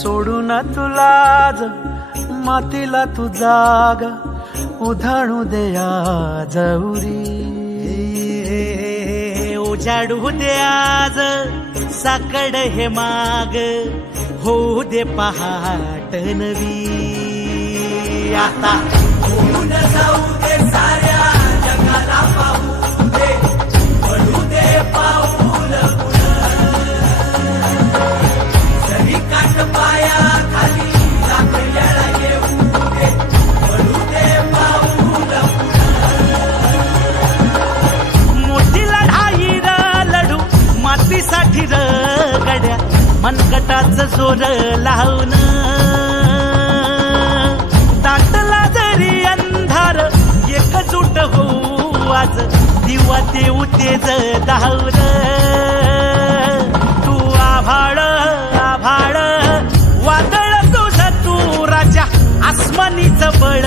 सोडू ना तुलाज मातीला तू जाग उधाणू दया जवरी उजाडू दे आज साकड हे माग होऊ दे पहाट नवी. आता साठी रगड्या मनगटाच सोर लावून दाटला जरी अंधार एकजूट होऊ आज दिवा देऊ तेज धावर तू आभाळ आभाळ वादळ तुझ तू राजा आसमानीच बळ.